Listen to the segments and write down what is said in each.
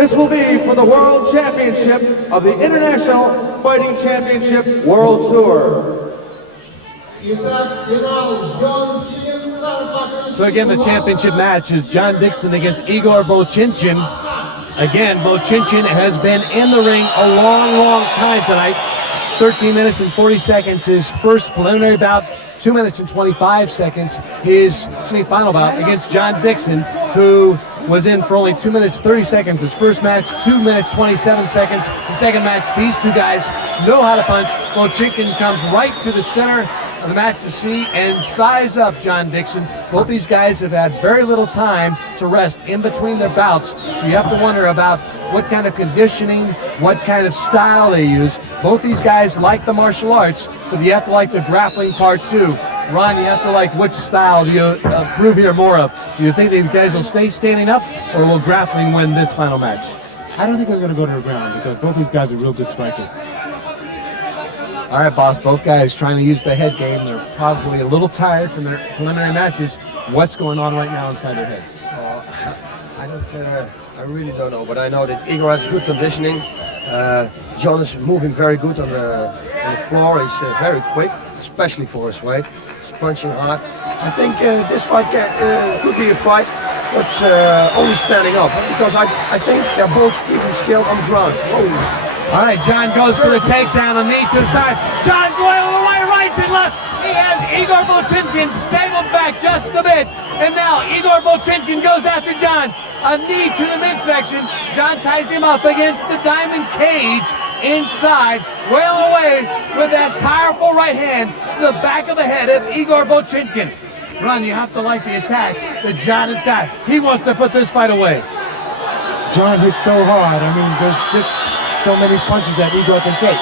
This will be for the World Championship of the International Fighting Championship World Tour. So again, the championship match is John Dixon against Igor Vovchanchyn. Again, Vovchanchyn has been in the ring a long time tonight. 13 minutes and 40 seconds his first preliminary bout. 2 minutes and 25 seconds his semi-final bout against John Dixon, who was in for only 2 minutes 30 seconds his first match, 2 minutes 27 seconds the second match. These two guys know how to punch. Vovchanchyn comes right to the center of the match to see and size up John Dixon. Both these guys have had very little time to rest in between their bouts, so you have to wonder about what kind of conditioning, what kind of style they use. Both these guys like the martial arts, but you have to like the grappling part too. Ron, you have to like which style do you approve here more of? Do you think these guys will stay standing up, or will grappling win this final match? I don't think they're going to go to the ground because both these guys are real good strikers. All right, boss, both guys trying to use the head game. They're probably a little tired from their preliminary matches. What's going on right now inside their heads? I really don't know, but I know that Igor has good conditioning. John is moving very good on the floor. He's very quick, especially for his weight. He's punching hard. I think this fight could be a fight that's only standing up, because I think they're both even skilled on the ground. Oh. All right, John goes for the takedown, a knee to the side. John going all the way, right and left. He has Igor Vovchanchyn staggered back just a bit. And now Igor Vovchanchyn goes after John. A knee to the midsection. John ties him up against the diamond cage inside, wailing away with that powerful right hand to the back of the head of Igor Vovchanchyn. Ron, you have to like the attack that John has got. He wants to put this fight away. John hits so hard. I mean, there's just so many punches that Igor can take.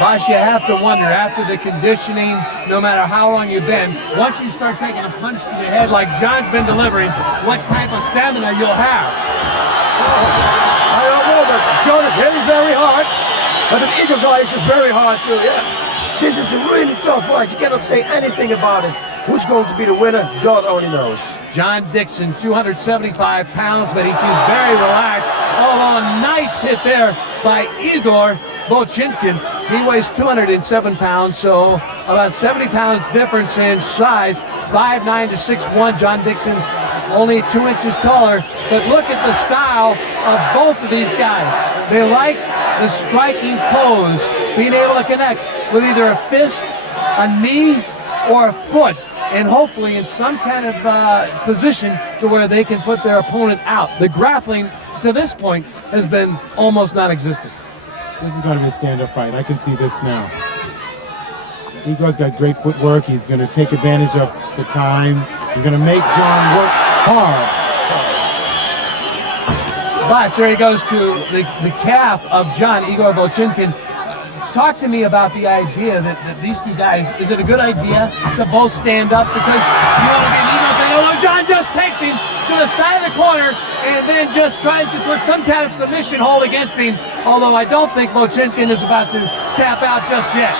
Boss, you have to wonder, after the conditioning, no matter how long you've been, once you start taking a punch to the head like John's been delivering, what type of stamina you'll have. I don't know, but John is hitting very hard. But the Igor guy is very hard too, yeah. This is a really tough fight. You cannot say anything about it. Who's going to be the winner? God only knows. John Dixon, 275 pounds, but he seems very relaxed. Oh, a nice hit there by Igor Vovchanchyn. He weighs 207 pounds, so about 70 pounds difference in size. 5'9" to 6'1". John Dixon only 2 inches taller. But look at the style of both of these guys. They like the striking pose, being able to connect with either a fist, a knee, or a foot, and hopefully in some kind of position to where they can put their opponent out. The grappling to this point has been almost non-existent. This is going to be a stand-up fight. I can see this now. Igor's got great footwork. He's going to take advantage of the time. He's going to make John work hard. Boss, there he goes to the calf of John, Igor Vovchanchyn. Talk to me about the idea that these two guys, is it a good idea to both stand up? Because you want to get an ego thing. Although John just takes him to the side of the corner and then just tries to put some kind of submission hold against him. Although I don't think Vovchanchyn is about to tap out just yet.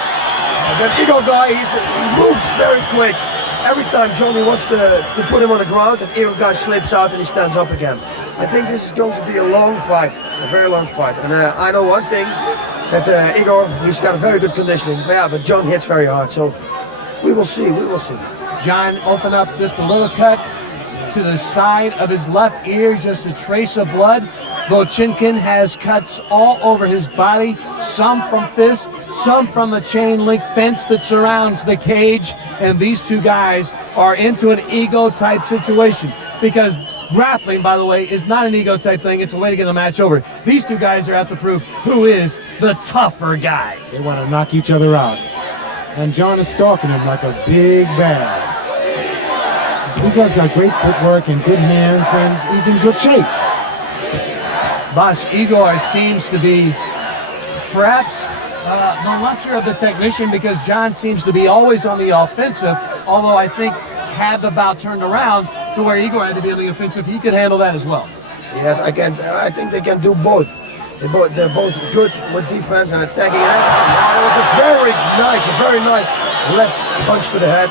That Igor guy, he moves very quick. Every time Johnny wants to put him on the ground, and Igor guy slips out and he stands up again. I think this is going to be a long fight, a very long fight. And I know one thing, that Igor, he's got a very good conditioning. But John hits very hard, so we will see, we will see. John opened up just a little cut to the side of his left ear, just a trace of blood. Vovchanchyn has cuts all over his body, some from fists, some from the chain link fence that surrounds the cage. And these two guys are into an ego type situation, because grappling, by the way, is not an ego type thing. It's a way to get a match over. These two guys are out to prove who is the tougher guy. They want to knock each other out. And John is stalking him like a big bag. Igor's got great footwork and good hands, and he's in good shape. Boss, Igor seems to be perhaps the lesser of the technician, because John seems to be always on the offensive, although I think had the bout turned around to where Igor had to be on the offensive, he could handle that as well. Yes, I think they can do both. They're both good with defense and attacking. That was a very nice left punch to the head.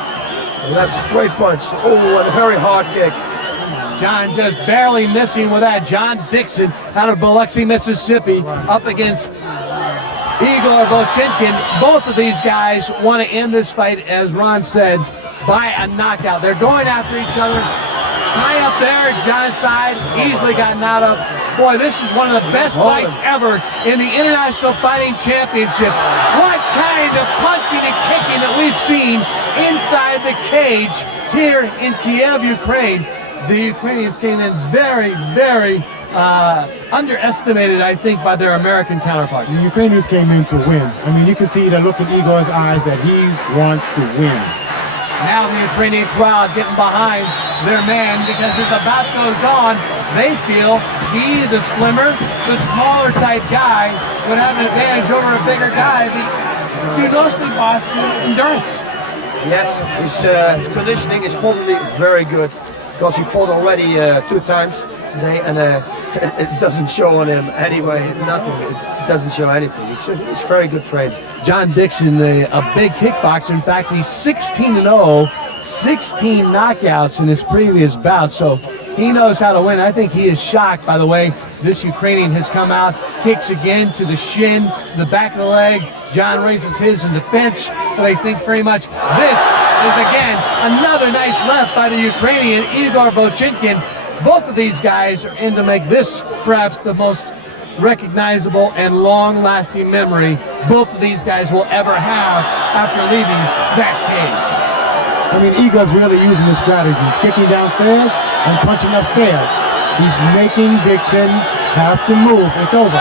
A left straight punch. Oh, and a very hard kick. John just barely missing with that. John Dixon out of Biloxi, Mississippi, up against Igor Vovchanchyn. Both of these guys want to end this fight, as Ron said, by a knockout. They're going after each other. Tie up there, John's side, easily gotten out of. Boy, this is one of the best fights ever in the International Fighting Championships. What kind of punching and kicking that we've seen inside the cage here in Kiev, Ukraine. The Ukrainians came in very, very underestimated, I think, by their American counterparts. The Ukrainians came in to win. I mean, you can see the look in Igor's eyes that he wants to win. Now the Ukrainian crowd getting behind their man, because as the bout goes on, they feel he, the slimmer, the smaller type guy, would have an advantage over a bigger guy. He mostly lost to endurance. Yes, his conditioning is probably very good, because he fought already 2 times today, and it doesn't show on him anyway, nothing. It doesn't show anything. He's very good trained. John Dixon, a big kickboxer. In fact, he's 16-0, 16 knockouts in his previous bout, so he knows how to win. I think he is shocked by the way this Ukrainian has come out, kicks again to the shin, to the back of the leg. John raises his in defense, but I think very much this is, again, another nice left by the Ukrainian, Igor Vovchanchyn. Both of these guys are in to make this perhaps the most recognizable and long-lasting memory both of these guys will ever have after leaving that cage. I mean, Igor's really using his strategies, kicking downstairs and punching upstairs. He's making Dixon have to move. It's over.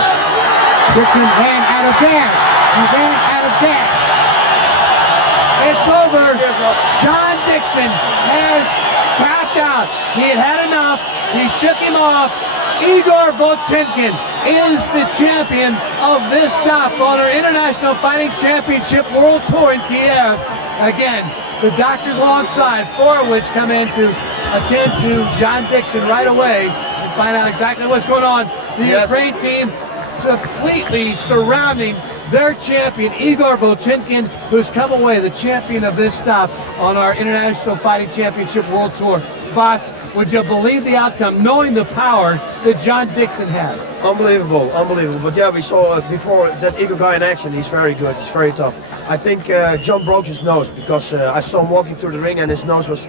Dixon ran out of gas. He ran out of gas. It's over. John Dixon has tapped out. He had had enough. He shook him off. Igor Vovchanchyn is the champion of this stop on our International Fighting Championship World Tour in Kiev. Again, the doctors alongside, 4 of which come in to attend to John Dixon right away and find out exactly what's going on. The Ukraine team completely surrounding their champion, Igor Vovchanchyn, who's come away the champion of this stop on our International Fighting Championship World Tour. Boss, would you believe the outcome, knowing the power that John Dixon has? Unbelievable, unbelievable. But yeah, we saw before that Igor guy in action. He's very good, he's very tough. I think John broke his nose, because I saw him walking through the ring and his nose was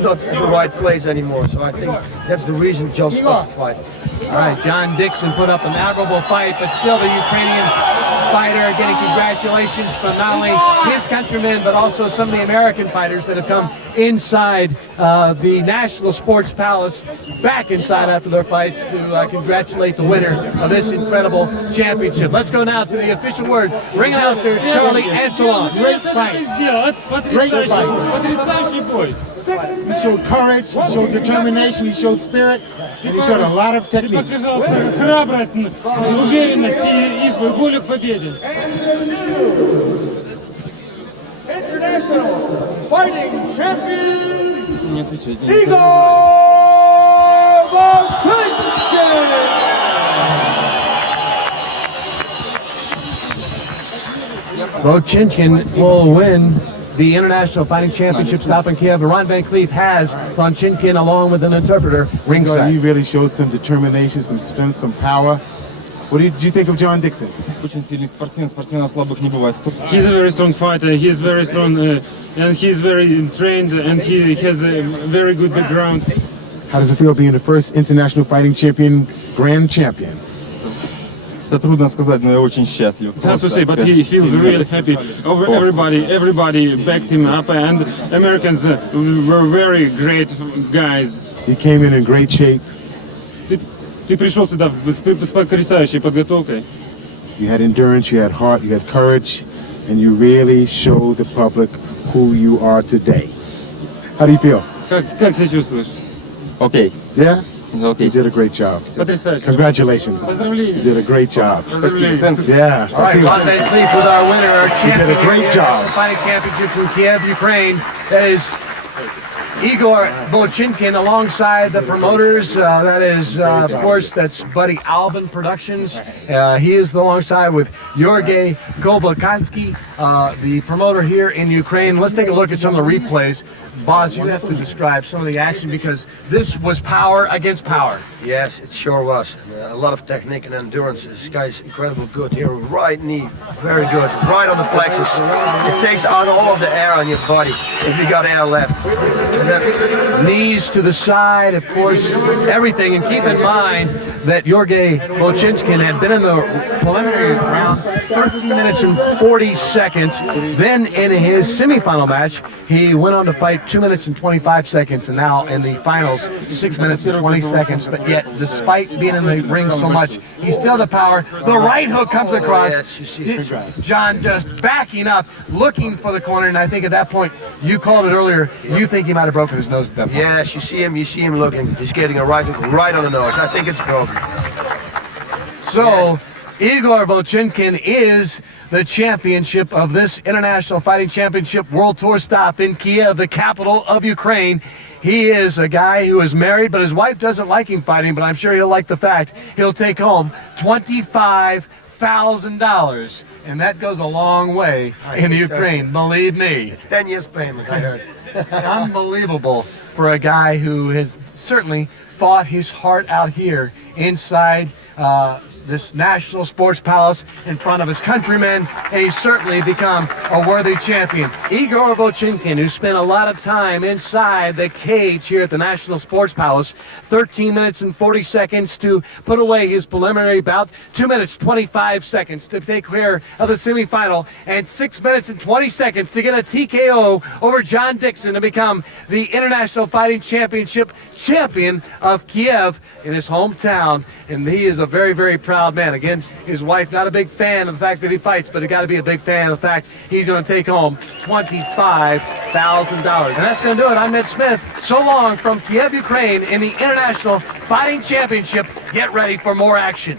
not at the right place anymore. So I think that's the reason John stopped the fight. All right, John Dixon put up an admirable fight, but still the Ukrainian fighter getting congratulations from not only his countrymen, but also some of the American fighters that have come inside the National Sports Palace, back inside after their fights to congratulate the winner of this incredible championship. Let's go now to the official word. Ring announcer Charlie Ancelon. Great fight. Great fight. He showed courage, he showed determination, he showed spirit, and he showed a lot of technique. Храбрость, уверенность и волю к победе. International Fighting Champion, Не отвечай. Igor Vovchanchyn! Vovchanchyn will win the International Fighting Championship stop in Kiev. Ron Van Cleef has Vovchanchyn along with an interpreter ringside. He really showed some determination, some strength, some power. What did you think of John Dixon? Очень сильный спортсмен, спортсменов слабых не бывает. He's a very strong fighter, he's very strong and he's very trained and he has a very good background. How does it feel being the first international fighting champion, grand champion? Это трудно сказать, но я очень счастлив. It's hard to say, but he feels really happy. Everybody backed him up, and Americans were very great guys. He came in great shape. Ты пришел сюда с потрясающей подготовкой. You had endurance, you had heart, you had courage, and you really showed the public who you are today. How do you feel? Как себя чувствуешь? Okay. Yeah? Okay. You did a great job. Потрясающе. Congratulations. Поздравления. You did a great job. Поздравления. Yeah. All right, Ron Van Cleef with our winner, our champion did a great of the job. International Fighting Championship from Kiev, Ukraine. That is Igor Vovchanchyn alongside the promoters. That is, of course, that's Buddy Alvin Productions. He is alongside with Yorgey Kobolkansky, the promoter here in Ukraine. Let's take a look at some of the replays. Boz, you have to describe some of the action because this was power against power. Yes, it sure was. A lot of technique and endurance. This guy's incredible good here. Right knee, very good. Right on the plexus. It takes out all of the air on your body if you got air left. Knees to the side, of course, everything. And keep in mind that Igor Vovchanchyn had been in the preliminary round 13 minutes and 40 seconds. Then in his semifinal match, he went on to fight 2 minutes and 25 seconds. And now in the finals, 6 minutes and 20 seconds. But yet, despite being in the ring so much, he's still the power. The right hook comes across. John just backing up, looking for the corner. And I think at that point, you called it earlier, you think he might have broken his nose at that point. Yes, you see him looking. He's getting a right hook right on the nose. I think it's broken. So, Igor Vovchanchyn is the championship of this International Fighting Championship World Tour stop in Kiev, the capital of Ukraine. He is a guy who is married, but his wife doesn't like him fighting, but I'm sure he'll like the fact he'll take home $25,000. And that goes a long way in Ukraine, believe me. It's 10 years payment, I heard. Unbelievable for a guy who has certainly fought his heart out here inside this National Sports Palace in front of his countrymen, and he's certainly become a worthy champion. Igor Vovchanchyn, who spent a lot of time inside the cage here at the National Sports Palace, 13 minutes and 40 seconds to put away his preliminary bout, 2 minutes 25 seconds to take care of the semifinal, and 6 minutes and 20 seconds to get a TKO over John Dixon to become the International Fighting Championship champion of Kiev in his hometown. And he is a very, very proud man. Again, his wife not a big fan of the fact that he fights, but he got to be a big fan of the fact he's going to take home $25,000. And that's going to do it. I'm Ned Smith. So long from Kiev, Ukraine in the International Fighting Championship. Get ready for more action.